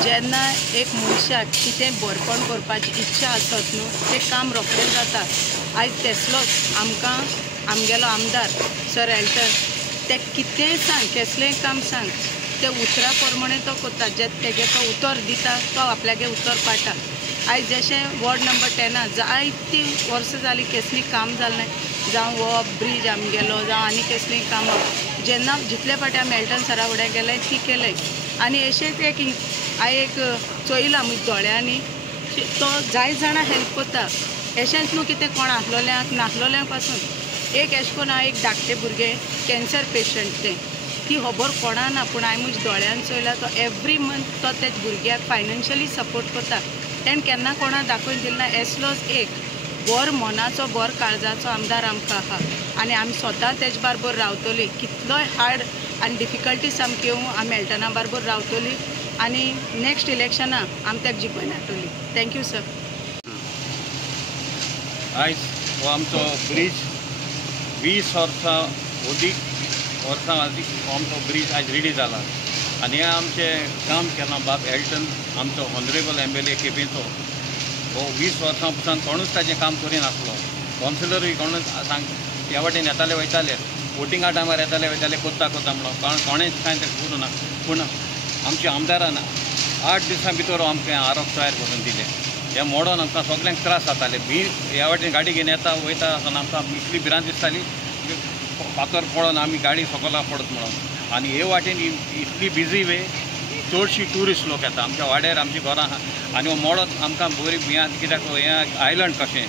जेन्ना एक मनशाक कितें बरपण करपाची इच्छा आसत न्हू तें काम रोखडें जाता। आयज तेसलोच आमकां आमगेलो आमदार सर एल्टन ते कितेंय सांग कसलेंय काम सांग ते उतरा प्रमाणे तो करता, जे तेगे तो उतर दिता तो आपल्यागे उतर पाडटा। आयज जशें वॉर्ड नंबर 10 जायतीं वर्सां जालीं कसलीं काम जालें ना, जावं हो ब्रिज आमगेलो जावं आनी कसलीं कामां जेन्ना जितले फावटी आमी एल्टन सरा फुडें गेले ती केले। आनी अशेंच एक चोयलां म्हज्या दोळ्यांनी तो जाय जाणां हेल्प करता। अशेंच न्हू कितें कोण आसलोल्यांक नासलोल्यांक पासून एक अशें करून हांव एक धाकटें भुरगें कॅन्सर पेशंट तें ती खबर कोणा ना, पूण हांवें म्हज्या दोळ्यान चोयला तो एवरी मंथ तो तेज भुरग्याक फायनान्शियली सपोर्ट करता। तेणें केन्ना कोणा दाखोवन दिलें ना। असलोच एक बोर मनाचो बोर काळजाचो आमदार आमकां आहा आनी आमी स्वता तेजे बरोबर रावतलीं। कितलोय हार्ड आनी डिफिकल्टी सामकी येवं आमी एल्टना बरोबर रावतलीं आनी नेक्स्ट इलेक्शना आमी ताका जिखून हाडटलीं। Thank you sir. आयज हो आमचो ब्रिज 20 वर्सां आदीं आमचो ब्रिज आयज रेडी जाला आनी हें आमचें काम केलां बाब एल्टन आमचो ऑनरेबल MLA केपेंचो। हो 20 वर्सां पसून कोणूच ताजें काम करिनासलो। कावन्सिलरूय कोणूच सांग ह्या वाटेन येताले वयताले, वोटिंगा टायमार येताले वयताले कोत्ता म्हणून कोणेंच कांय करूं ना। पूण आमच्या आमदारान 8 दिसां भितर आमकां आरोप तयार करून दिलें। हे मोडोन आमकां सगल्यांक त्रास जाताले। ह्या वाटेन गाडी घेवन येता वयता आसतना आमकां इतली भिरांत दिसताली फातर पडोन आमी गाडी सकयला पडत म्हणून। आनी हे वाटेन इतली बिजी वे चडशीं ट्युरिस्ट लोक येता आमच्या वाड्यार आमची घरां आहा आनी हो मोडत आमकां बरी कित्याक हें आयलंड कशें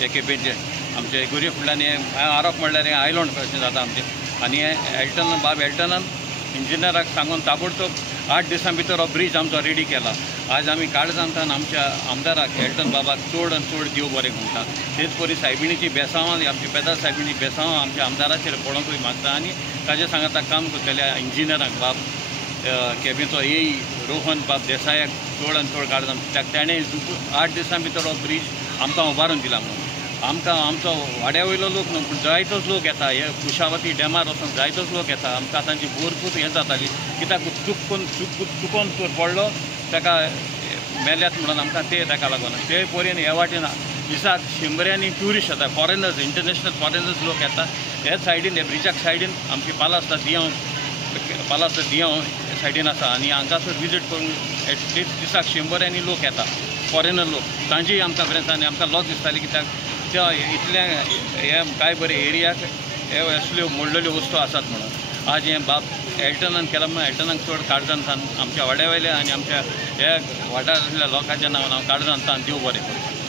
हे केपेंचें आमचे गोरये फुडल्यान हें आरोप म्हणल्यार हें आयलंड कशें जाता आमचें। आनी हें बाब एल्टनान इंजिनियराक सांगून ताबडतोब 8 दिसां भितर हो ब्रिज आमचो रेडी केला। आज आमी काळजांतान आमच्या आमदाराक एल्टन बाबाक चड आनी चड देव बरें म्हणटा। तेच परी सायबिणीची बेसांवां आमची पेदार सायबिणी बेसांवां आमच्या आमदाराचेर पडोंकूय मागता आनी ताजे सांगाता काम करतल्या इंजिनियराक बाब केपेंचो रोहन बाब देसायाक चड आनी चड काळजां कित्याक ताणें 8 दिसां भितर हो ब्रिज आमकां उबारून दिला म्हणून। आमकां आमचो वाड्या वयलो लोक न्हू पूण जायतोच लोक येता हे कुशावती डॅमार वचून जायतोच लोक येता। आमकां तांची भरपूर हें जाताली कित्याक चुकोन तर पडलो ताका मेल्यात म्हणून आमकां ते ताका लागून ते परेन हे वाटेन दिसाक 100 ट्युरिस्ट येता फॉरेनर्स इंटरनॅशनल फॉरेनर्स लोक येता। हे सायडीन हे ब्रिजाक सायडीन आमची पालास दियां सायडीन आसा आनी हांगासर विजीट करून एटलीस्ट दिसाक 100 लोक येता फॉरेनर लोक। तांचीय आमकां बरें आनी आमकां लॉस दिसताली कित्याक त्या इतल्या हे कांय बरे एरियाक हे असल्यो मोडलेल्यो वस्तू आसात म्हणून। आज हें बाब एल्टनान केलां म्हणून एल्टनाक चड काळजांतान आमच्या वाड्या वयल्या आनी आमच्या हे वाठारांतल्या लोकांच्या नांवान हांव काळजांतान देव बरें करता।